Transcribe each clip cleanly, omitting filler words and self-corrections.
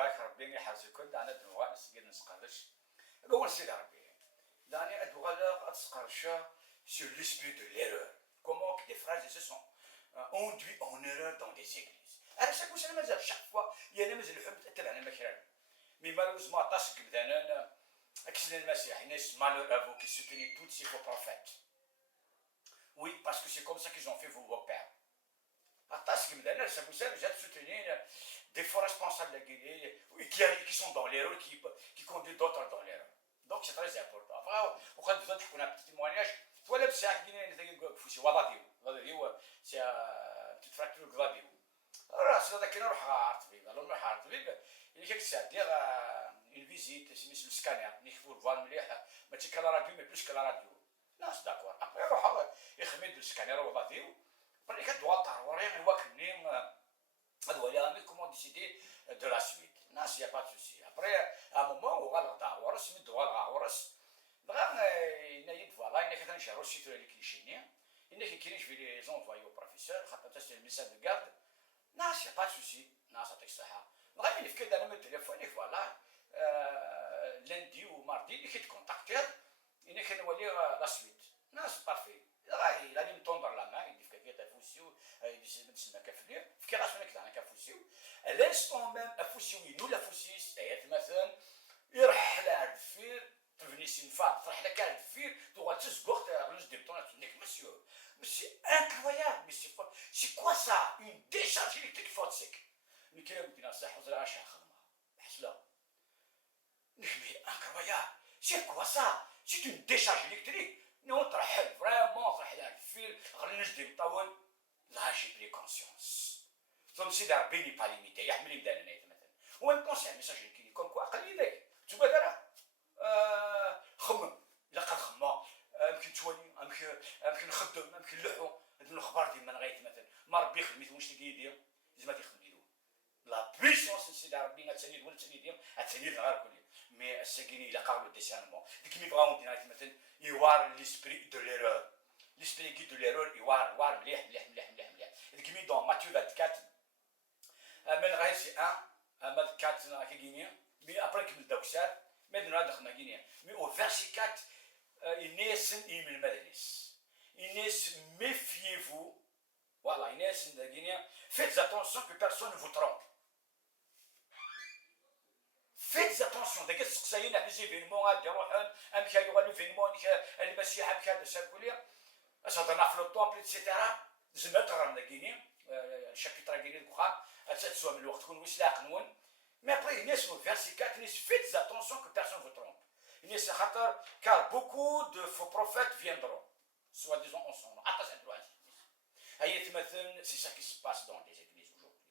باك ربي يحرزكم دعنا دنوان سيد نسقرش قول سيد ربي دعني أدوغالا أتسقرشا sur l'esprit de l'erreur. Comment que des phrases se sont induits en erreur dans des églises. أنا chaque fois مازال chaque fois يعني مازال الحب تتبع أنا مكرر. Mais malheureusement تاسك بدانا أكسنا المسيح الناس malheur à vous qui soutenez tous ces faux prophètes. Oui, parce que c'est comme ça qu'ils ont fait vos pères. Parce que maintenant, ça vous sert déjà de soutenir des faux responsables de l'Église qui sont dans l'erreur, qui conduisent d'autres dans l'erreur. Donc c'est très important. Enfin, on a besoin de un petit témoignage. Voilà, c'est un c'est une petite fracture de alors, c'est là qu'on va artifier. Alors, on va artifier. Il y a c'est-à-dire une visite, c'est le scanner. Il faut voir mais c'est que la radio, mais plus que la radio. Non, c'est d'accord. Après, on va يخمد السكانير وبعديه après il doit t'avoir un wakning doit aller comment décider de la suite non il y a pas de souci après à un moment on va t'avoir c'est doit avoir il y a voilà il y a quelqu'un qui a reçu le cliché il y a quelqu'un qui veut les envoyer au professeur خاطر c'est le message de garde non il y a pas de souci non ça t'excite vraiment il fait dans le téléphone voilà lundi ou mardi il fait contacter il y a quelqu'un qui va la suite non c'est parfait il a me tendre la main, il dit qu'il y a un foussio, il dit que c'est un café, il dit que c'est un café. À l'instant même, un foussio, nous la foussio, c'est مثلا يرحل على الفير تبني سنفات فرح لك على الفير تقعد تسقط رنج دي بطون تونيك مسيو mais c'est incroyable mais c'est quoi ça une décharge électrique forte mais كلام بدنا صح وزرا عشان خدمه حسلا mais incroyable c'est quoi ça c'est une décharge électrique nous ترحل vraiment ترحل على الفير غنج دي بطون là j'ai pris conscience comme si d'un béni pas limité يحمل يبدا مثلا وين كونسير ميساج كي كوم كوا قال لي ذاك تبا دارها خمم لا قد خما يمكن تواني يمكن نخدم يمكن نلحو هاد الاخبار ديما لغايه مثلا ما ربي يخدم واش تلقى يدير لازم يخدم يدو لا بيسونس سي ربي غتسند ولا تسند ديال غتسند غير كل مي الساكيني الا قارو ديسيرمون ديك مي بغاو دينا مثلا يوار ليسبري دو ليرور ليسبري دو ليرور يوار مليح ديك مي دون ماتيو 24 من غير سي 1 ماد 4 كيغينيا مي ابري كمل داكشار mais nous avons dit mais au verset 4 méfiez-vous voilà faites attention que personne ne vous trompe faites attention داك السقسايين حنا ايفينمون غادي يروحون امشى يغوا ايفينمون المسيح امشى هذا الساكوليا اش هضرنا في لو طومبل ايتترا زعما ترى كاينين الشابيتر كاينين الكخا تسوى من الوقت تكون واش لاقنون. Mais après, il y a ce verset 4, il dit faites attention que personne ne vous trompe. Il dit car beaucoup de faux prophètes viendront, soi-disant en son nom. C'est ça qui se passe dans les églises aujourd'hui.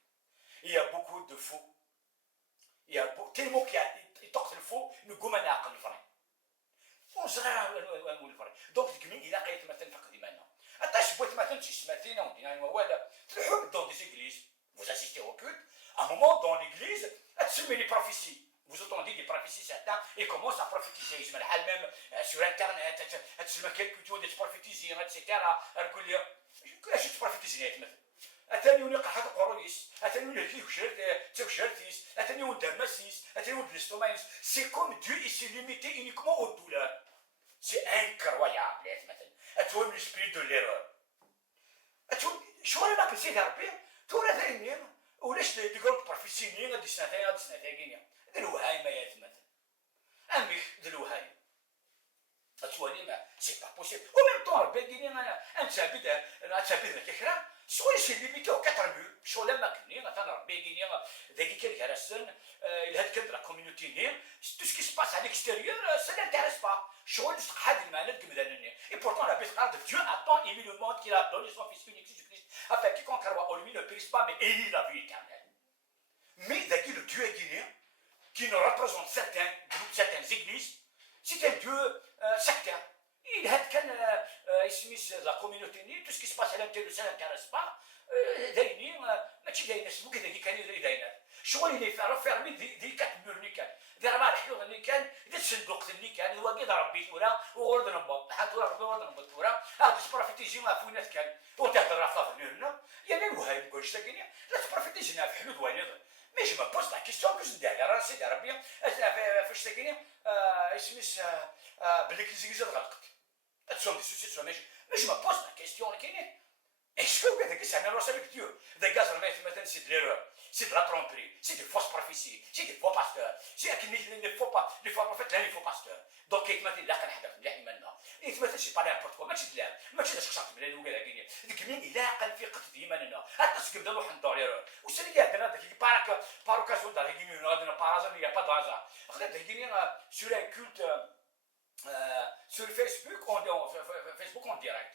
Il y a beaucoup de faux. Il y a tellement qu'il y a le faux, nous gommons à le vrai. On se le vrai. Donc, il a été maintenant fait maintenant. Attache, vous maintenant, si ce matin, on dit dans des églises, vous assistez au culte, à un moment dans l'église, les prophéties. Vous entendez des prophéties certains et commencent à prophétiser. Ils mettent même sur internet, quelques tours de prophétiser, etc. Je prophétiser. أتاني ونقع هذا قرويس، أتاني ونهديه وشرتيس، أتاني وندمسيس، أتاني ونبلستومايس. C'est comme Dieu il s'est limité uniquement aux douleurs. C'est incroyable مثلا. أتوهم l'esprit de l'erreur. أتوهم شو أنا ناقل سيد ربي؟ تورا ثانيين ولاش تقول بروفيسيونيل هاد السنتين كاينين ذا الوهايمه يا مثلا امي ذا الوهايمه اتوالي ما سي با بوسيبل او ميم طون ربي كاينين انا نتابع كيكرا شغل شي ليميتي او 4 مول شغل لما كاينين مثلا ربي كاينين ذاك كيرسن هاد كد لا كوميونيتي نيم تو سكي سباس على الاكستيريور سا نانتيريس با شغل هاد المعنى كمدانني اي بورتون لا بيت قال Dieu a tant aimé le monde qu'il a donné son fils unique Jésus-Christ afin que quiconque croit en lui ne périsse pas mais ait la vie éternelle. Mais d'accord, le Dieu guinéen qui ne représente certains groupes, certaines églises, c'est un Dieu sectaire. Il a la communauté, tout ce qui se passe à l'intérieur, ça n'intéresse pas. ما تشي ينسبوك ذاك كان يدينا شغل اللي فرمي ذي كتمر اللي كان دير مع الحلول اللي كان ذي الصندوق اللي كان هو كي ربي تورا وغرد نبض حتى ربي غرد نبض تورا هذا سبروفيتيجي ما فوينات كان وتهضر راه فاضل لنا يعني الوهاب كلش تاكينيا لا سبروفيتيجينا في حلول وين Mais je me pose la question que je dis à Sidi Rabbi, فاش تاكيني اسميس بالانجليزيه غلقت. تسوم دي سوسي تسوم mais je me pose la question كاينين. Est-ce que هذاك يسمى روح avec Dieu? ذاك غاز مثلا سي de l'erreur, c'est de la tromperie, c'est des fausses prophéties, c'est des faux pasteurs, c'est les faux prophètes, les faux pasteurs. Donc يتمثل لا كنحضر مليح يمنا. يتمثل شي بالي نبورت كو ماشي دلال ماشي داك شخص بلا لو قال كاين ديك مين الا قال في قتل ايماننا حتى سكب روح ندور ليرو وسالي كاع درنا داك باروكاسيون دار كاين غادي بارازا يا با دازا خدنا داك كاين sur un culte sur Facebook en direct.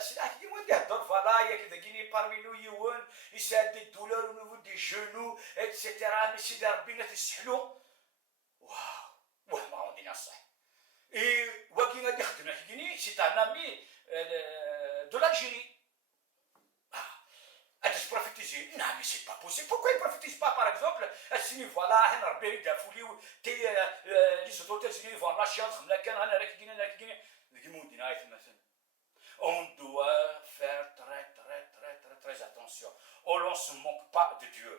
C'est là qu'il y a des voilà, il y a des gens parmi nous, ils ont des douleurs au niveau des genoux, etc. Mais c'est des arbines qui se slou. Waouh, waouh, on dit ça. Et Wakina Dirkina, c'est un ami de l'Algérie. Elle se prophétise. Non, mais c'est pas possible. Pourquoi il ne prophétise pas, par exemple, si voilà, un arbère de folie, les autorités, ils vont la chance, on doit faire très attention. On ne se moque pas de Dieu.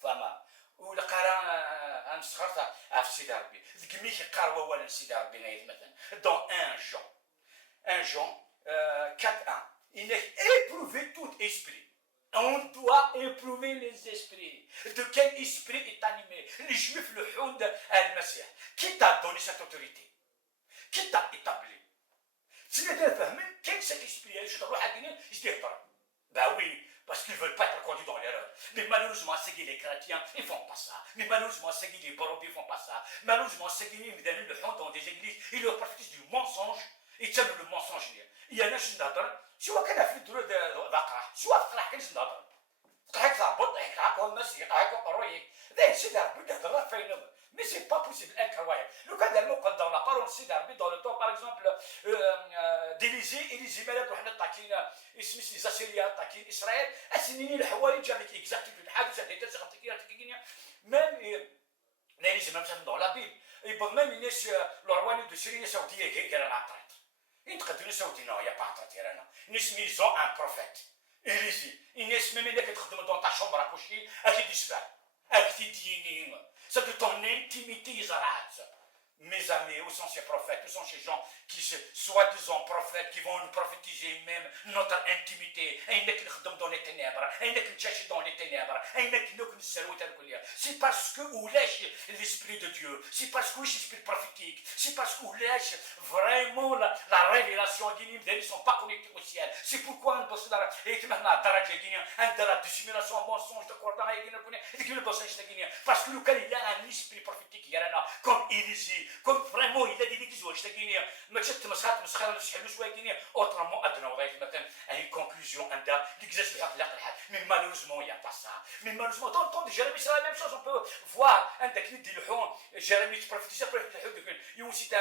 Vraiment. Ou le Coran, un skhata, à Sidi Rabbi. L'gmi qui qarwa wala Sidi Rabbi dans 1 Jean 4:1. Il est éprouvé tout esprit. On doit éprouver les esprits. De quel esprit est animé? Les Juifs, le Houd al-Masih. Qui t'a donné cette autorité? Qui t'a établi? Si les deux fahment, quel est cet esprit? Je dois dire, bah oui, parce qu'ils ne veulent pas être conduits dans l'erreur. Mais malheureusement, les chrétiens, ils ne font pas ça. Mais malheureusement, les borobis ne font pas ça. Malheureusement, le Houd dans des églises, ils leur prophétisent du mensonge. Ils tiennent le mensonge. Il y en a qui شو كان في الدروب ذاقرا شو أفرح كنش نهضر قاعد ثابط قاعد والناس قاعد قروي ذا سيدي ربي هضر فينهم mais c'est pas possible incroyable لو كان الموقع dans la parole سيدي ربي dans le temps par exemple d'Élysée مالك وحنا طاكين اسمي لي زاسيريا طاكين إسرائيل أسنيني الحوايج avec exactitude حادثة هذه تخطيكيا تكينيا même l'Élysée même ça dans la Bible et bon même الناس le roi de Syrie saoudien كان عطرت يتقدروا ساوتينا يا باطاتي رانا نسمي زون ان بروفيت إليزي الناس ميم اللي كتخدم دون تا شومبرا كلشي اكيد يشفع اكيد ديني ça de ton intimité يزرعات mes amis où sont ces prophètes où sont ces gens qui soi-disant prophètes qui vont nous prophétiser même notre intimité انك نخدم dans les ténèbres انك نتشاشي dans les ténèbres انك نسالو تاع c'est parce que ou lâche l'esprit de Dieu c'est parce que l'esprit prophétique c'est parce que lâche vraiment la révélation ils ne sont pas connectés au ciel c'est pourquoi on bosse là et que maintenant درجه دينيه عند la dissimulation mensonge de Coran parce que le cas il y a un esprit prophétique il y a comme Élisée comme vraiment il a dit l'église واش تاكيني ما تتمسخات مسخره نسحلو شويه كاينين اوترمون ادنا وضعيت مثلا اي كونكلوزيون عندها l'église بحق لا الحال mais malheureusement il y a pas ça mais malheureusement dans le temps de Jérémie c'est la même chose on peut voir عندك ندي لحون Jérémie prophétisait pour le يوم c'est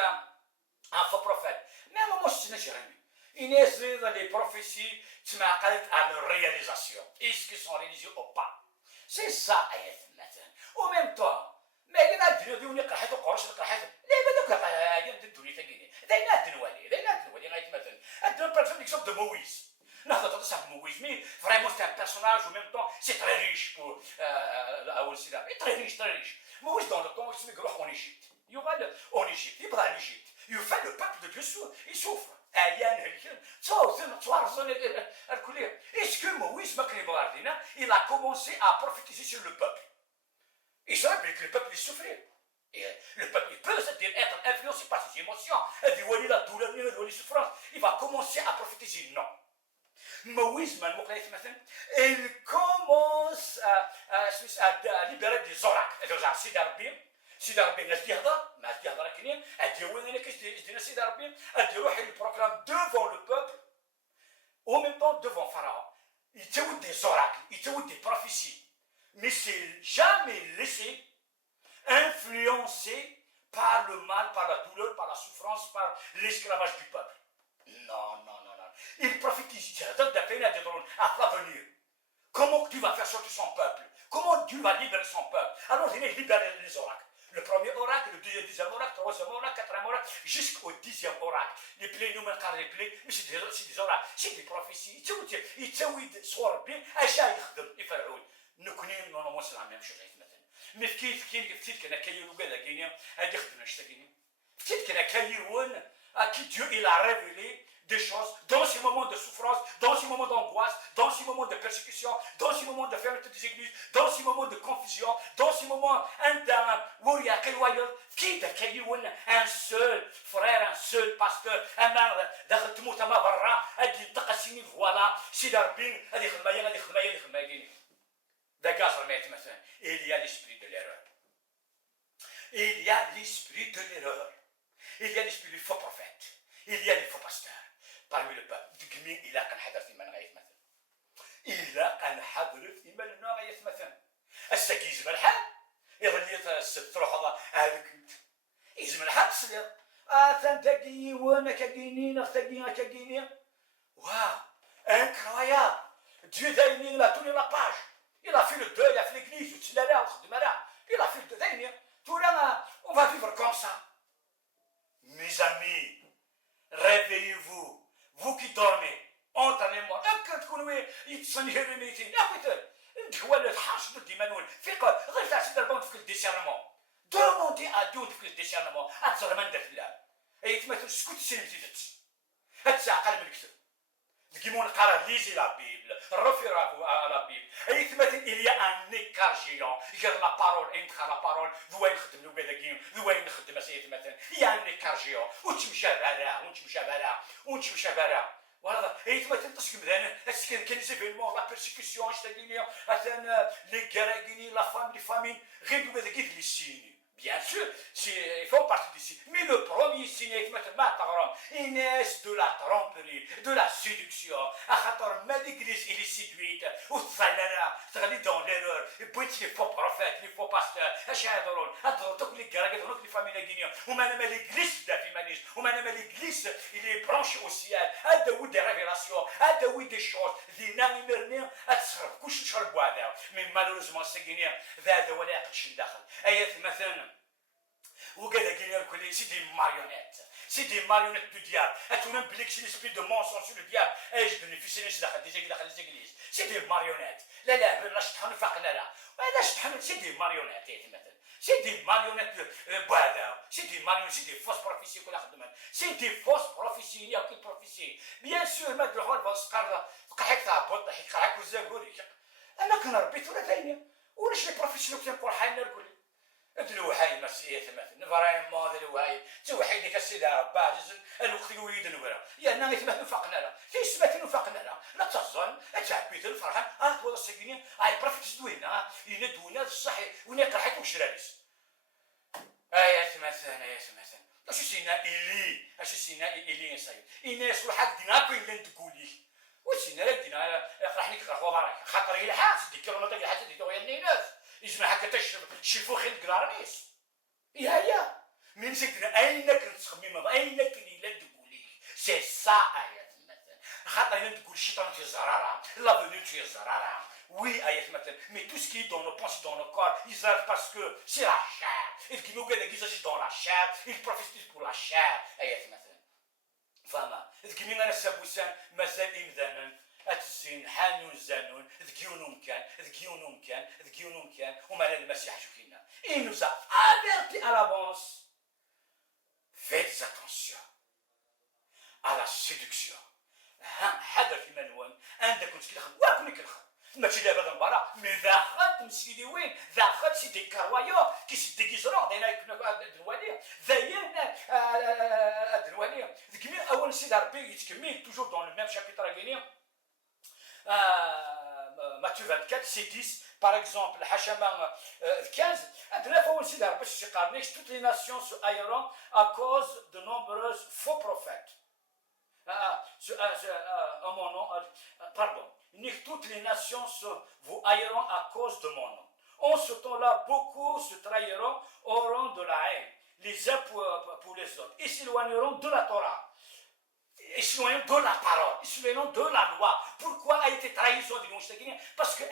un faux prophète mais ما موش Jérémie il est dans les prophéties تسمع قالت à leur réalisation est-ce qu'ils sont religieux ou pas c'est ça مثلا au même temps ما قلنا الدنيا ديوني قرحت وقرش قرحت لا بدك يا الدنيا تاكيني داينا الدنوالي غايت مثلا الدنيا بيرسون اكزومبل دو مويس نهضر تاع صاحب مويس مي فريمون سي ان بيرسوناج او ميم طون سي تري ريش بور اول سيدا تري ريش مويس دون لو طون يسمي يروح اون ايجيبت يغال اون ايجيبت يبغى ان ايجيبت يفعل لو بابل دو ديو يسوفر ايان هلكن توارزون الكليه اسكو مويس ما كان يبغى عندنا il a commencé à prophétiser sur le peuple. Il savait que le peuple est souffrir. Et le peuple il peut être influencé par ses émotions. Il dit la douleur, la souffrance. Il va commencer à prophétiser. Non. Moïse, il commence à libérer des oracles. سيدي ربي الناس دي هضر الناس دي هضر كاينين ادي هو انا كيدير سيدي ربي ادي يروح البروغرام devant le peuple au même temps devant Pharaon. Il تاود des oracles, il تاود des prophéties. Mais c'est jamais laissé influencer par le mal, par la douleur, par la souffrance, par l'esclavage du peuple. Non. Il prophétise à l'avenir. Comment tu vas faire sortir son peuple? Comment Dieu va libérer son peuple? Alors il libère les oracles. Le premier oracle, le deuxième oracle, le troisième oracle, le quatrième oracle, jusqu'au 10e oracle. Les plaies, nous mettons les plaies, mais c'est des oracles, c'est des prophéties. Il تسوي صور بين أشياء يخدم يفرعون. نكونين نورمالمون سي لا ميم شوز مثلا مي فتيت كان كايون وكذا كاين هادي خدمنا شتا كاين فتيت كان كايون qui Dieu il a révélé des choses dans ces moments de souffrance, dans ces moments d'angoisse, dans ces moments de persécution, dans ces moments de fermeté des églises, dans ces moments de confusion, dans ces moments où il y a qui un seul frère, un seul pasteur, un داخل تموت ما برا هادي تقسيني فوالا سي داربين هادي خدمه هادي خدمه هادي خدمه كاين دا كاز رميت مثلا il y a l'esprit de l'erreur il y a l'esprit de l'erreur il y a l'esprit du faux prophète il y a les faux pasteurs parmi le peuple دقمين إلا كنحضر في من غايت مثلا إلا كنحضر في من غايت مثلا السكيز بالحال يظل السبت تروح هذاك يزم الحال تصير ثانتاكي وانا كاكينين كاكينين واو incroyable Dieu دايمين لا توني لا باج il a fait le deuil il a fait l'église وتسلالا وخدمنا il a fait le deuil دايمين تولا on va vivre comme ça mes amis réveillez-vous vous qui dormez entraînez-moi أكد تكونوا يتصني هرميتين أكد الدخوال تحاشدوا ديمانون فيق غير تاع سيدر بون في الديسيرمون دوموندي أدون في الديسيرمون أتزر من دخل أي تمثل سكوت سين زيدت هتسع قلب الكتب دقيمون قرا ليزي لا بيبل رفيرافو لا بيبل أي تمثل إليا أن نيكار جيون يقول لا بارول إنت لا بارول ذوين نخدم لو كذا كيم ذوين نخدم أسيت مثلا يا أن نيكار جيون وتمشى برا وتمشى برا وتمشى برا voilà et tu vas t'entendre ce que est-ce qu'il y a des événements la persécution c'est-à-dire les guerres la femme les famines réduire des guides les signes bien sûr ils font partie d'ici mais le premier signe est maintenant Inès de la tromperie de la séduction à l'église il est séduite ou ça dans l'erreur et puis les faux prophètes les faux pasteurs tous les guerres les familles guinéennes ou même l'église d'Afimanis ou même l'église il est branché au ciel des révélations des choses des نعم أتصرف كل شيء بهذا mais malheureusement c'est guinéen هذا ولا يقدش يدخل أي مثلا وكذا كاين كل سي دي ماريونيت سي دي ماريونيت دو دياب اتونا بليك سي ليسبري دو مونسون سو لو دياب ايش بنفيسي ناس داخل ليزيغليز سي دي ماريونيت لا لا شطحنا فاقنا لا لا شطحنا سي دي ماريونيت مثلا سي دي ماريونيت بهذا سي دي ماريونيت سي دي فوس بروفيسي كل خدمه سي دي فوس بروفيسي يا كل بروفيسي بيان سور ما الحوار فاسقر قحك تاع بوط حكاك وزاغوري انا كنربيت ولا ثانيه ولاش لي بروفيسيون كنقول حالنا الكل الوحي مسيح مثلا فريمون الوحي توحي ديك السيده باجز الوقت يولد الورا يا انا يتمثل فقنا لا تيسمثل فقنا لا تظن تعبيت الفرحان تولى السكينه بروفيت دوينا يندونا الصحي ونقرا حيت وشراليس ايات مثلا اش سينا الي سايد الناس واحد دينا بين تقولي وسينا دينا راح نقرا خبرك خاطر الحاس ديك كلمه تاع الحاس ديك ويا الناس يجمع هكا تشرب شوفوا خير كلارنيس يا من سكتنا اين كنتخمم اين كنيلا تقولي سي سا ايات مثلا خاطر تقول الشيطان في الزراره لا فونو في الزراره وي ايات مثلا مي تو سكي دون نو بونس دون نو كور يزرف باسكو سي لا شير il كيلو كذا كيزاجي دون لا شير il بروفيت بور لا شير ايات مثلا فما كيمين انا سابوسان مازال امذانا الزين حانون زانون ذكيونهم كان وما المسيح شوفينا il nous a avertis à l'avance faites attention à la séduction حذر في منوان عندك كنت كنخدم واكون كنخدم ماشي دابا المباراه مي داخل مسكيني وين داخل سي دي كاروايو كي سي دي كيزرون داينا يكونوا الدرواليه دايرنا الدرواليه ذكمي اول سي ربي يتكمل توجور دون لو ميم شابيتر غينيا Matthieu 24, c'est 10, par exemple, Hachama 15, toutes les nations se haïront à cause de nombreuses faux prophètes. Mon nom, pardon, toutes les nations vous haïront à cause de mon nom. En ce temps-là, beaucoup se trahiront, auront de la haine, les uns pour les autres, et s'éloigneront de la Torah. Éloignons de la parole, éloignons de la loi. Pourquoi a été trahison de l'Union? Parce que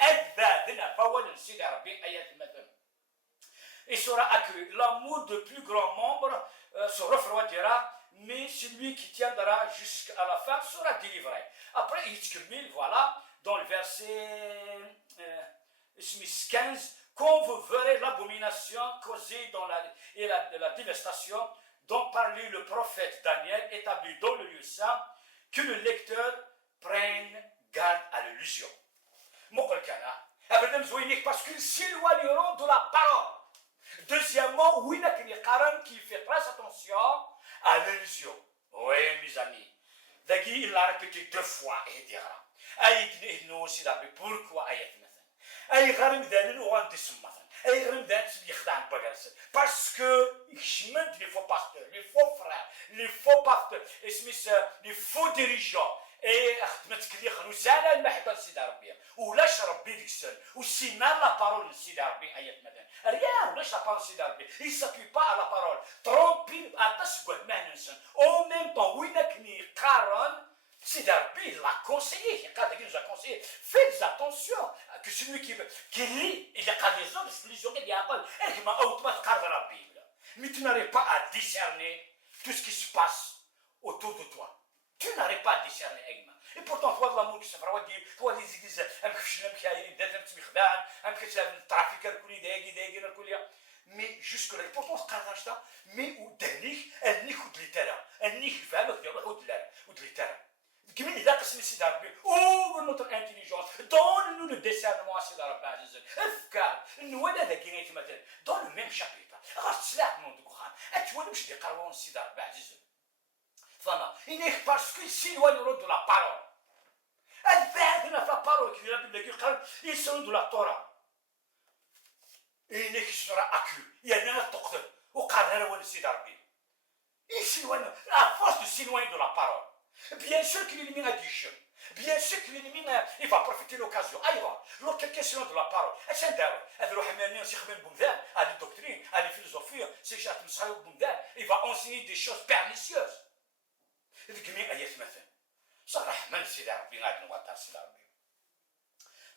il sera accru. L'amour de plus grand nombre se refroidira, mais celui qui tiendra jusqu'à la fin sera délivré. Après, il termine, voilà, dans le verset Smith 15, quand vous verrez l'abomination causée dans la dévastation dont parlait le prophète Daniel, établi dans le lieu saint, que le lecteur prenne garde à l'illusion. Parce qu'ils s'éloigneront de la parole. Deuxièmement, qui fait très attention à l'illusion. Oui, mes amis. Il l'a répété 2 fois et il dira. Pourquoi parce que les faux pasteurs, les faux frères, les faux pasteurs, les faux dirigeants, et ولاش ربي ديك السنه وسينا لا بارول سيدي ربي ايات مثلا ريان ولاش لا بارول سيدي ربي il s'appuie pas à la parole trompé اتسقط ما ننسى au même temps وينكني قارن سيدي ربي l'a conseillé il nous a conseillé faites attention que celui qui lit il y a des hommes les gens qui يعقل ما اوتومات قارن ربي mais tu n'arrives pas à discerner tout ce qui se passe autour de toi tu n'arrives pas à discerner Aïma. Et pourtant, toi, l'amour qui se fera, toi, les églises, mais jusque-là, pourtant, ce cas-là, mais où dernier, elle n'y coûte littéraire. Elle n'y fait pas de littéraire. Il a cassé les d'arabes. Ouvre notre intelligence. Donne-nous le discernement à ces arabes. Nous, on a des guéris dans le même chapitre. Reste-là, mon Coran. Et tu vois, nous, je dis, carrément, ces arabes. Parce qu'ils s'éloigneront de la parole. La parole qui vient de la Bible, ils sont de la Torah. Et qui sera accru. Il y a un docteur au cadre de Sidarbi. Ils s'éloignent, à force de s'éloigner de la parole. Bien sûr qu'il élimine l'addition. Bien sûr qu'il élimine, il va profiter de l'occasion. Aïe, l'autre quelqu'un s'éloigne de la parole. À la doctrine, à la philosophie, il va enseigner des choses pernicieuses. الجميع آيات مثلا صرح من سيدي ربي غادي نوضع سيدي ربي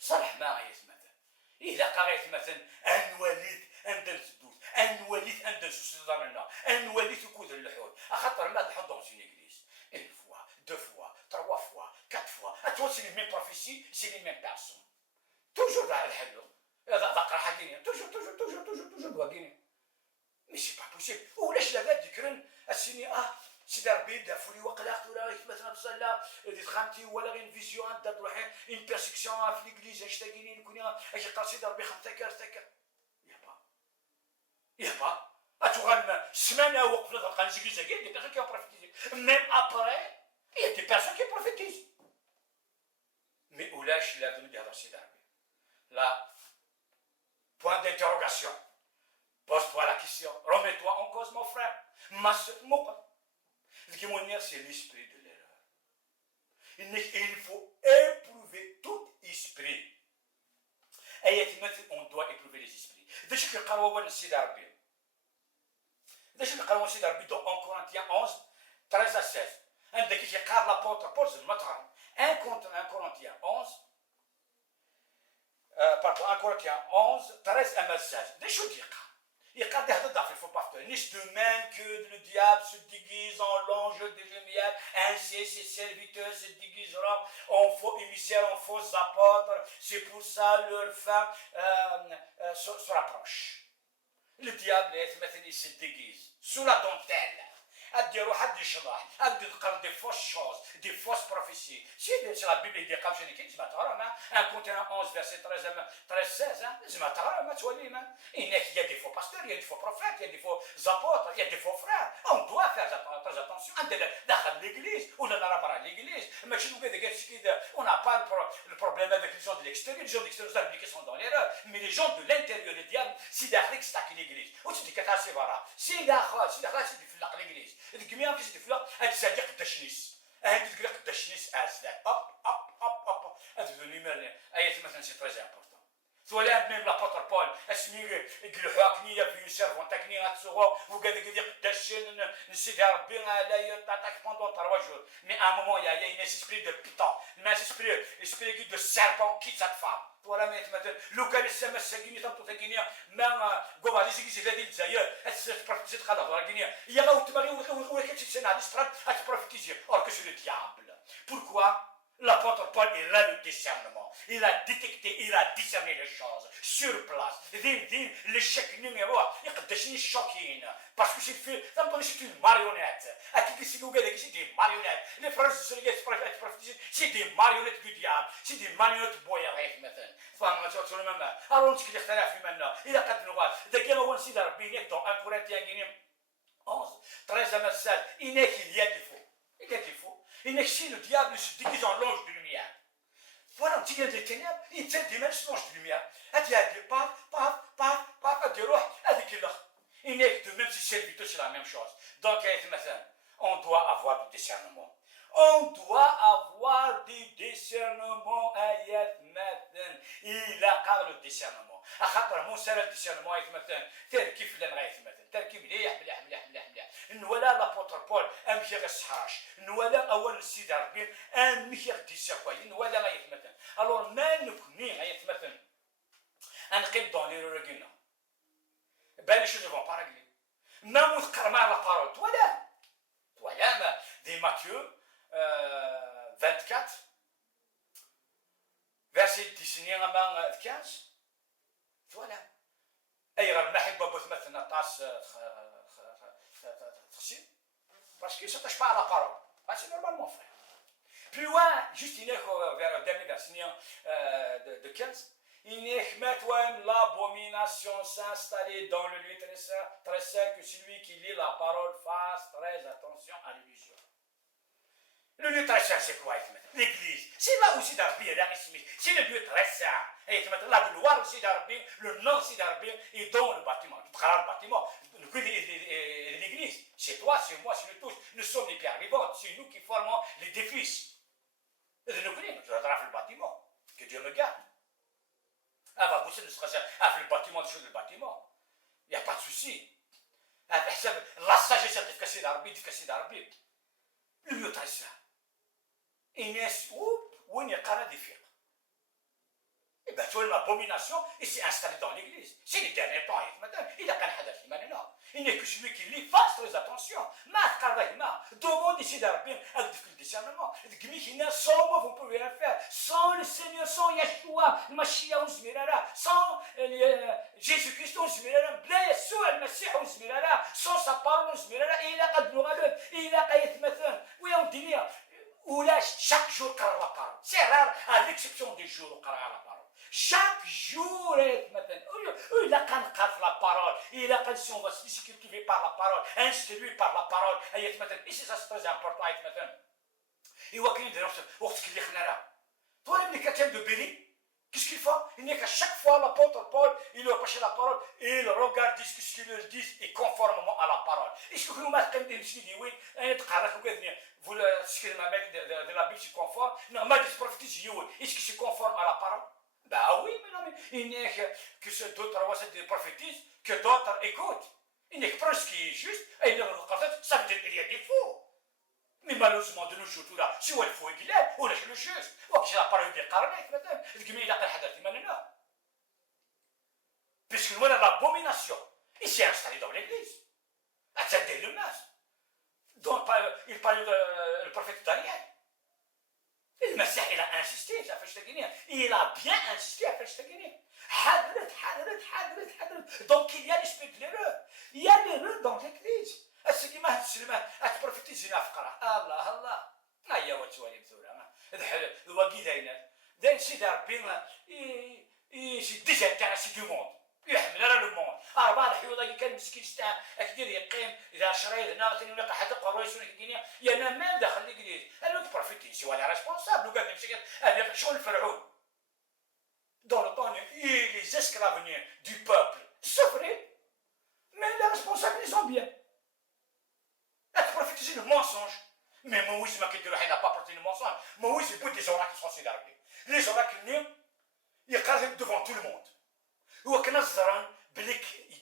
صرح ما آيات مثلا إذا قرأت مثلا أن وليد أندلس الدوز أن وليد أندلس سيدنا أن وليد يكود اللحود أخطر ما الحود dans une église une fois, 2 fois, 3 fois, 4 fois أتوا c'est les mêmes prophéties c'est les mêmes personnes toujours dans الحلو هذا ذكر حقيني toujours بواقيني mais c'est pas possible ولاش لا ذكرن السني سيدي ربي دافولي وقلاق ولا مثلا بصلا دي خامتي ولا غير فيزيون انت تروحين اون بيرسيكسيون في ليغليز اش تاكينين كوني اش قال سيدي ربي خمتكر يا با اتوغان سمانه وقف لك نزيكيزا كاين دي بيرسون كي بروفيتيزي ميم ابري il y a des personnes qui prophétisent mais ولاش لازم يهضر سيدي ربي لا point d'interrogation pose-toi la question remets-toi en cause mon frère ma soeur mon frère. Ce qui m'énerve, c'est l'esprit de l'erreur. Il faut éprouver tout esprit. Et on doit éprouver les esprits. Déjà que Karouan Sidarbi. Déjà que Karouan Sidarbi dans 1 Corinthiens 11, 13 à 16. Un de qui car l'apôtre Paul se mettra. 1 Corinthiens 11, pardon, 1 Corinthiens 11, 13 à 16. Déjà que il y a des faux pasteurs. De même que le diable se déguise en l'ange de lumière, ainsi ses serviteurs se déguiseront en faux émissaires, en faux apôtres. C'est pour ça leur fin se rapproche. Le diable il se déguise sous la dentelle. Des fausses choses, des fausses prophéties. Si la Bible dit comme je l'ai dit, 1 Corinthiens 11, verset 13-16, il y a des faux pasteurs, il y a des faux prophètes, il y a des faux apôtres, il y a des faux frères. On doit faire très attention. Dans l'église, ou dans l'église, on n'a pas le problème avec les gens de l'extérieur. Les gens de l'extérieur sont dans l'erreur. Mais les gens de l'intérieur, le diable, c'est l'église. Ou tu dis que c'est vrai. C'est l'église. الجميع كيس دفلا هاد صديق الدشنيس هاد الجريق الدشنيس ازداد اب هاد النيمير ايات مثلا سي تري امبورطون ولا ميم لابوتر بول اسمي الحواكنيه في سيرفون تكنيه تسوغو وكذا كذا دشن نسيت ربي لا يطاك بوندون 3 jours mais à un moment il y a un esprit de python un esprit de serpent qui cette femme voilà مثلا لو كان السما الساكينه تمطو تاكينيه ما قوبا لي زيكي زي الجزائر هتبروفيتي خلاص راكينيه يا غاو تماري ولا كتسنى على السترات هتبروفيتيزي اور كو سو لو ديابل pourquoi l'apôtre Paul, il a le discernement. Il a détecté, il a discerné les choses sur place. Les chacun يقدشني الشوكين باسكو سي في تنظن سي une marionnette. أكيد سي des marionnettes. Les phrases c'est des marionnettes du diable. C'est des marionnettes بويا مثلا. فاهم تقول ماما. alors نتكلم اختلاف في منا. إلى قد نقال. ذاك ما هو نسيد ربي dans 1 Corinthiens 11, 13 à 16. Il n'est qu'il y a des faux. Il y a des faux. Il n'est que si le diable se déguise en l'ange de lumière. Voilà, un petit gars des ténèbres, il tient des mains sur l'ange de lumière. Elle dit, paf, paf, paf, paf, elle dit, elle dit qu'il a. Il n'est que de même si serviteurs, c'est la même chose. Donc, on doit avoir du discernement. On doit avoir du discernement. Il a car le discernement. أخطر مو سهل الديسيرنمون مثلا تركيب لنا غاية مثلا تركيب مليح مليح مليح مليح مليح نولا لابوتر بول أمشي غير الصحراش نولا أول السيد ربي أمشي غير ديسيركوي نولا غاية مثلا ألور ما نكوني غاية مثلا نقيم دون لي روغينا بان شو ديفون با ريغلي ما نذكر مع لا بارول تولا ما دي ماتيو 24 verset 15 voilà. أي غير المحبة بثمثنا طاس تخسي parce qu'il ne s'attache pas à la parole. C'est normalement frère. Plus loin, juste vers le dernier verset de 15, l'abomination s'installer dans le lieu très saint que celui qui lit la parole fasse très attention à l'illusion. Le lieu très saint, c'est quoi? L'église. C'est là aussi d'Arbi, c'est le lieu très saint. Et la gloire aussi d'Arbi, le nom aussi d'Arbi, et dans le bâtiment. Tu travailles le bâtiment, l'église. C'est toi, c'est moi, c'est nous tous. Nous sommes les pierres vivantes. C'est nous qui formons l'édifice. Et nous connaissons, je regarde le bâtiment. Que Dieu me garde. Ah, bah, vous savez, le bâtiment, sur le bâtiment. Il n'y a pas de souci. La sagesse est efficace d'Arbi. Le lieu très saint. Inès, où il n'y a qu'à défier. Et bien, tu vois, l'abomination, il s'est installé dans l'église. C'est les derniers temps, il n'a qu'à le maintenant. Il n'est que celui qui lit, fasse très attention. Demande ici d'Arabien avec du discernement. Sans moi, vous ne pouvez rien faire. Sans le Seigneur, sans Yeshua, le Mashiach, sans Jésus-Christ, sans sa parole, il a qu'à nous il a qu'à être maintenant. Oui, on dit, ou là, chaque jour, car la parole. C'est rare, à l'exception des jours où car la parole. Chaque jour, il a qu'à la parole. Il a qu'à si on va se cultiver par la parole, instruire par la parole. Et c'est ça, c'est très important. Et voit qu'il y a des toi, les chrétiens de Béni, qu'est-ce qu'il fait? Il n'y a qu'à chaque fois l'apôtre Paul, il leur prêche la parole, et il regarde ce qu'ils leur disent, et conformément à la parole. Est-ce que vous m'avez dit, oui, vous, ce que de la Bible se conforme? Non, mais les prophètes disent, est-ce qu'ils se conforment à la parole? Ben oui, mais non, mais il n'y a que d'autres prophétisent, que d'autres écoutent. Il n'y a que ce qui est juste, et ça veut dire qu'il y a des faux. Mais malheureusement, de nos jours, tout là, si on est faux et qu'il est, on est le juste. On est la parole des carnets, maintenant. Il a maintenant. Puisque nous, on a l'abomination. Il s'est installé dans l'église. À tête des lumières. Donc, il parle du prophète Daniel. Le Messie, il a insisté, il a bien insisté à faire ce Guinée. Donc, il y a l'esprit de l'erreur. Il y a l'erreur dans l'église. Ce qui m'a dit, c'est prophétiser la fqara. Allah. Aïe, wa tu vas y mettre. Le wagi d'ailleurs. D'un sidar bien, il s'est désintéressé du monde. يحمل على المون أربعة الحيوضة اللي كان مسكين شتاع أكدير يقيم إذا شريت ناقتين ولا حتى قرويس ولا كدينيا يا ما دخل الإنجليز أنا تبروفيتي سي ولا ريسبونسابل وقال نمشي أنا شغل الفرعون dans le temps les esclaves du peuple souffraient mais les responsables ils ont bien être prophétisé le mensonge mais Moïse m'a quitté il n'a pas porté le mensonge Moïse il peut des oracles sont célébrés les oracles ils carrent devant tout le monde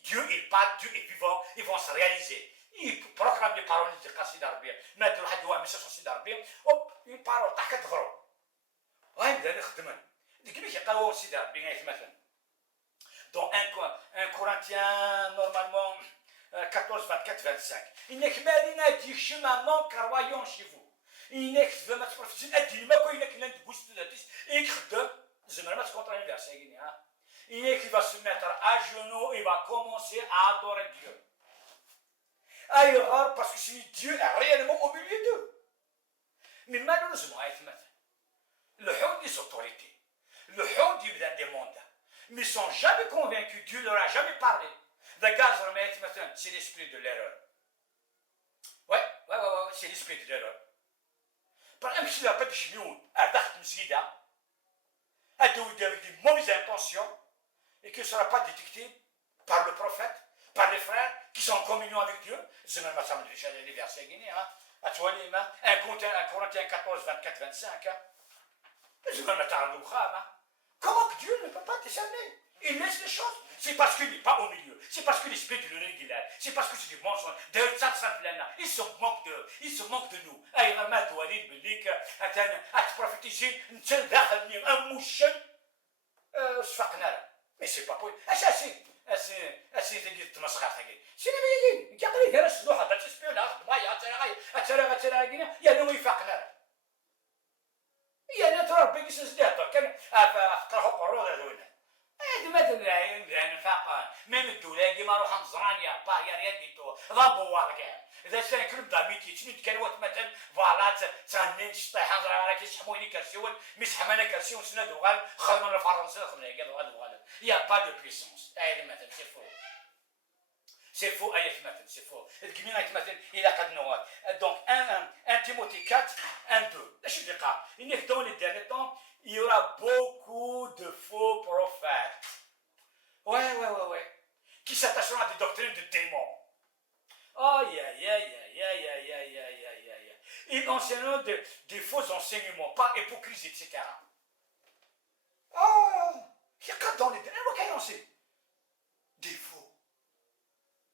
Dieu il parle, Dieu est vivant, ils vont se réaliser. Ils proclament les paroles de Kassid Arabia. Maintenant, il y a un message sur Kassid Arabia. Hop, une parole, t'as qu'à te voir. Ouais, mais il y a des gens qui ont Kassid Arabia, dans 1 Corinthiens, normalement, 14, 24, 25. Il n'est que Mérina dit chemin non croyant chez vous. إنك ما تبروفيتيش ديما كاينك إلا ندبوس تداتيس إنك خدام زعما ما تكونطرا l'universel كاين ها إنك il va se mettre à genoux il va commencer à adorer Dieu ailleurs parce que si Dieu est réellement au milieu d'eux mais malheureusement le حكم des autorités le حكم des mondes mais ils ne sont jamais convaincus Dieu leur a jamais parlé the government مثلا c'est l'esprit de l'erreur ouais c'est l'esprit de l'erreur par exemple si la bête chimion a d'art مسجدة avec des mauvaises intentions et qui ne sera pas détecté par le prophète, par les frères qui sont en communion avec Dieu. C'est même ça, les versets guinéens. À toi, les mains, 1 Corinthiens 14, 24, 25. C'est même comment que Dieu ne peut pas discerner? Il laisse les choses. C'est parce qu'il n'est pas au milieu. C'est parce que l'esprit de l'honneur est là. C'est parce que c'est du mensonge. Il se moque d'eux. Il se moque de nous. prophétiser un mouchen. Mais c'est pas possible. اسي تجي تمسخر تجي شنو بيجي يقدر يجلس لوحه تسبيو لا ما يا يا نو يفقنا يا نترى بيجي سدات كان افتحوا قرود هذول هذه مثلا يعني فاق ميم الدوله ما روح نزرانيا با يا ريديتو ضبوا ورقه اذا كان كل داميتي شنو كانوا مثلا فالات تانين شطيح نزرا كيسحموني كرسيون مسحمنا كرسيون سندو غال خرمنا الفرنسا خرمنا قالوا غال يا با دو بويسونس هذه مثلا سي فو سي فو اي مثلا سي فو الكمينات مثلا الى قد نوات دونك 1 Timothée 4 1 2 اش اللي قال انك دون لي ديرني طون il y aura beaucoup de faux prophètes. Ouais. Qui s'attacheront à des doctrines de démons. Aïe. Ils enseignent des faux enseignements, pas hypocrisie, etc. Oh, il y a qu'à dans les démons, qu'à lancer des faux.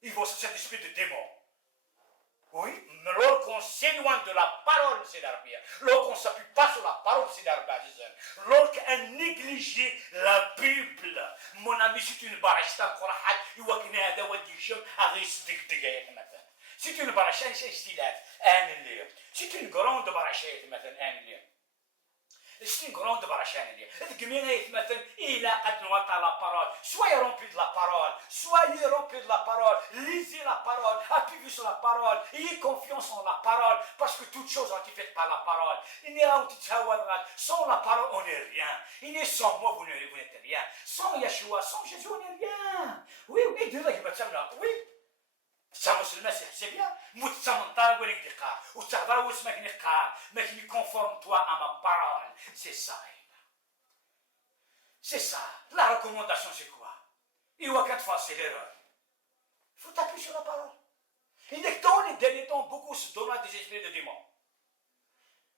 Ils vont se servir d'esprit de démons. Oui, mais lorsqu'on s'éloigne de la parole, c'est d'Arabia. Lorsqu'on ne s'appuie pas sur la parole, c'est d'Arabia. Lorsqu'on néglige la Bible, mon ami, c'est une barachta قرحات يوكنا هذا وديشم أغيس دقيقة مثلا. C'est une barachta استيلات آن اللي. C'est une grande barachta مثلا آن اللي. C'est une grande barachta آن اللي. الجميع مثلا إلى قد نوطى la parole. Soyez remplis de la parole. Soyez remplis de la parole. Lisez la parole. Appuyez sur la parole. Ayez confiance en la parole. Parce que toutes choses ont été faites par la parole. Sans la parole, on n'est rien. Il est sans moi, vous n'êtes rien. Sans Yeshua, sans Jésus, on n'est rien. Oui, Dieu va dire, oui. تسامس المسيح سي بيان متسامنطا وليك دقا وتهضر واسمك نقا ما كي كونفورم توا اما بارول سي سا سي سا لا ريكومونداسيون سي كوا ايوا كانت فاسي ليرور faut t'appuyer sur la parole et dans les derniers temps beaucoup se donnent à des esprits de démons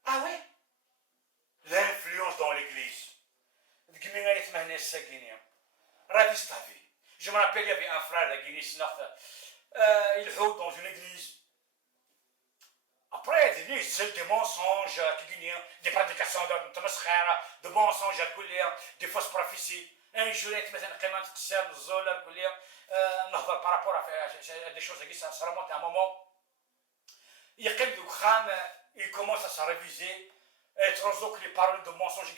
ah oui l'influence dans l'église je me rappelle il y avait un frère de Guinée il joue dans une église. Après, c'est des mensonges des prédications de mensonges des fausses prophéties. Un jour, par rapport à des choses qui ça remonte à un moment. Il commence à se réviser et transmettre les paroles de mensonges.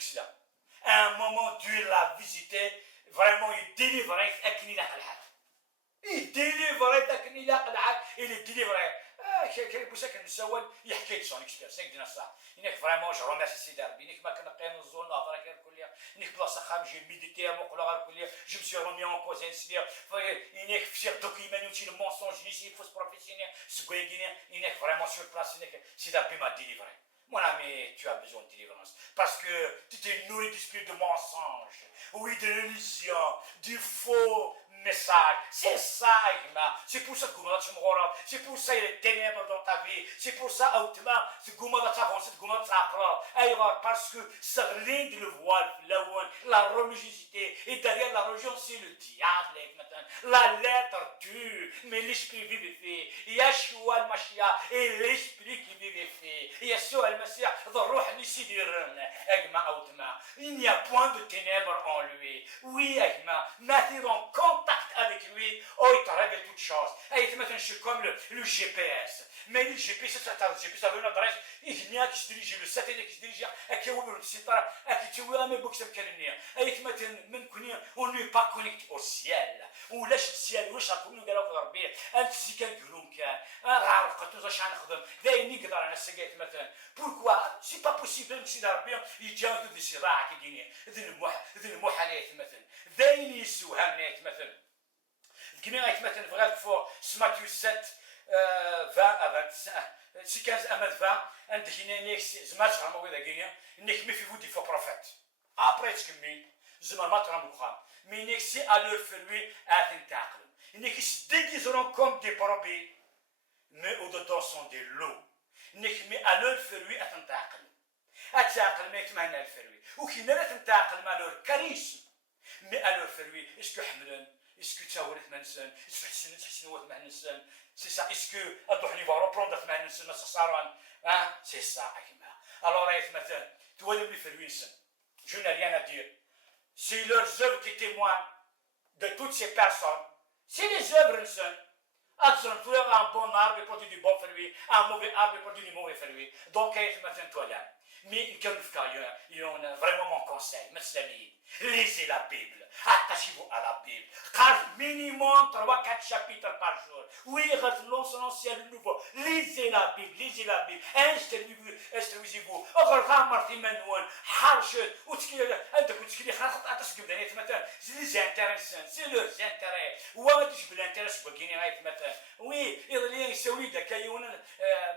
À un moment, Dieu l'a visité, vraiment, il délivrait il délivrait il est délivré كيف كان نسول يحكي son expérience هكذا صح انك فريمون جو ريميرسي سيدي ربي انك ما كنقيم الزون نهضر غير كليه انك بلاصه خام جي ميديتي مقول غير كليه جو مسي رومي اون كوز انسير انك في دوكيمون يوتي المونسونج نيسي فوس بروفيسيونيل سكويغيني انك فريمون سور بلاص انك سيدي ربي ما ديليفري Mon ami, tu as besoin de délivrance. Parce que tu t'es nourri d'esprit de mensonge, oui, de l'illusion, du faux message. C'est ça, Igma. C'est pour ça que c'est pour ça qu'il y a des ténèbres dans ta vie. C'est pour ça, autrement, c'est parce que ça rend le voile, la religiosité. Et derrière la religion, c'est le diable. La lettre tue, mais l'esprit vivifie. Yeshua al-Mashiach et l'esprit qui vivifie. Yeshua al-Mashiach, il n'y a point de ténèbres en lui. Oui, Agma, mettez en contact avec lui. lui, oh, il t'arrête toute chose. Et maintenant, je suis comme le GPS. Mais le GPS, ça veut une adresse, il y a qui se dirige, le satellite qui se dirige, et qui ouvre le site, et qui ouvre, mais beaucoup de caliniers. Et maintenant, on n'est pas connecté au ciel. On lâche le ciel, on lâche la commune, on lâche la vie, un petit calculum, un quand nous achètons, des nigres dans la séguette maintenant. Pourquoi? C'est pas possible, même si l'arbitre, il y a des صراع qui gagnent, des المحالات مثلا. داين يسوهمنات مثلا. الجميع مثلا فغاد فور سماتيو 7 20 à 25 si 15 à 20 عندك هنا نيك زعما تفهموا كذا كاين انك مي في فودي فو بروفيت ابري تكمل زعما ما ترام بخام مي نيك سي à leur faire اثن تعقل انك déguiseront comme des brebis mais au-dedans sont des loups انك مي à leur faire اثن تعقل اتعقل ما يتمنى الفروي وكي لا تنتعقل مع لور كاريسم مي à leur faire اسكو حملن اسكو تاورث منسن اسكو تحسن وث منسن c'est ça est-ce que ادوحني va reprendre ث منسن صاران c'est ça اكما alors رايت مثلا تولي لي فرويسن je n'ai rien à dire c'est leurs œuvres qui témoignent de toutes ces personnes c'est les œuvres seules un bon arbre produit du bon fruit, un mauvais arbre produit du mauvais fruit. Donc, maintenant, toi là. Mais il y a vraiment mon conseil, lisez la Bible, attachez-vous à la Bible. Car minimum 3-4 chapitres par jour. Oui, l'ancien le nouveau. Lisez la Bible, lisez la Bible. Instruisez-vous. Les intéressants, c'est leurs intérêts. Oui, il يسوي لك كيون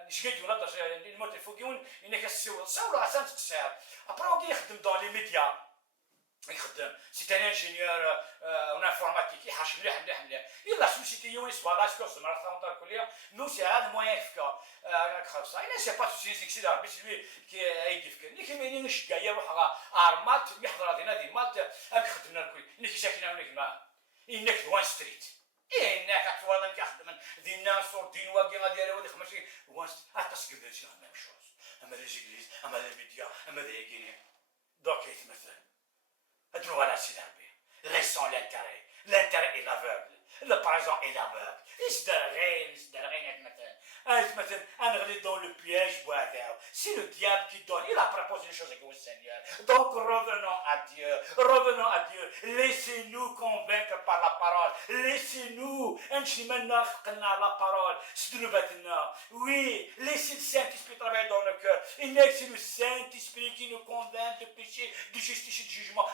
شقد ونضر الموت الفوقيون انك تسوي عشان تقصر ابرو يخدم دون لي ميديا يخدم سي ان انجينيور اون انفورماتيك يحش مليح مليح مليح يلا سوسيتي يونس فوالا سكوز مرات ثاني كليه نو سي هذا موين فكا خاصه انا سي با سوسي سي دار بس لي كي ايدي فكا اللي كيما نشكا يا روحها ارمات يحضر هذه دي مالت خدمنا الكل انك ساكنه هناك ما انك وان ستريت إنك أتواضع كأخدم ذي الناس ودين واقي غادي يرى ودي خمسين وانست أتصقب ذي لا ميم شوز أما لي زيغليز أما لي ميديا أما لي يقيني دوك يتمثل أدنو على سي ربي laissons l'intérêt est l'aveugle le présent est l'aveugle يصدر غير يتمثل مثلا أنا غادي dans le piège boiteux c'est le diable qui donne il a proposé une chose avec le Seigneur donc revenons à Dieu laissez-nous convaincre par la parole laissez-nous la parole oui laissez le Saint-Esprit travailler dans le cœur et c'est le Saint-Esprit qui nous convainc de péché de justice et de jugement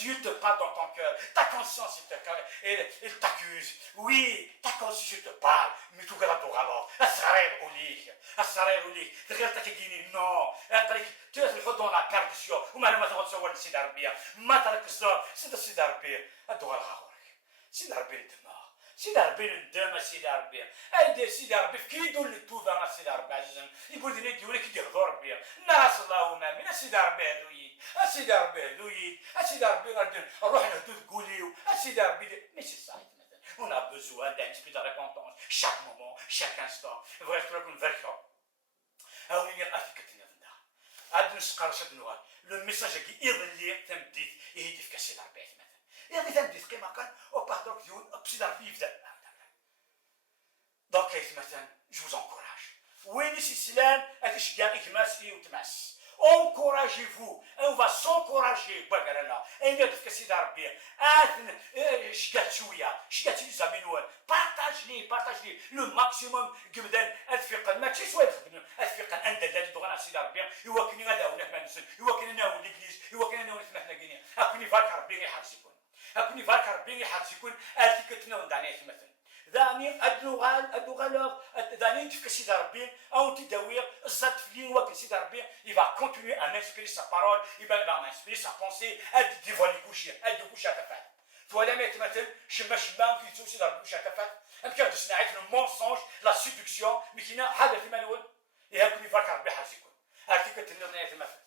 Dieu te parle dans ton cœur ta conscience il t'accuse oui ta conscience te parle mais tout le monde alors السرير وليك تغير تكيني نو تدخل dans la perdition وما ما تتصور السيد ربي ما ترك الزور سيد ربي ادو غاورك سيد ربي الدماغ سيد ربي الدم سيد ربي ايدي سيد ربي في كيدو اللي توفا سيد ربي عزيزم يقول لي يدير لك يدير ربي ناس اللهم امين سيد ربي هذويد سيد ربي هذويد سيد ربي نروح نهدو تقوليو سيد ربي ماشي صحيح. On a besoin d'un esprit de repentance chaque moment, chaque instant. Il faut être une version. Le message qui est relié, c'est un dit, et il dit que c'est la bête. Il dit un dit que maintenant, au pardon, c'est la vie. Donc, je vous encourage. Oui, c'est cela, et je gagne que merci ou تمس. Encouragez-vous, on va s'encourager. Partagez le maximum. ذاني ذاني تفك سيد ربي أو تداوير الزاد فلين وكل سيد ربي il va continuer à m'inspirer sa parole il va m'inspirer sa pensée elle dévoile coucher elle découche à ta fête toi là mais مثلا شما في تسوي سيد ربي à ta fête أم كده تصنعي le mensonge la séduction mais كنا هذا في منول يهكني فكر ربي حاسيكون هذيك تنظر مثلا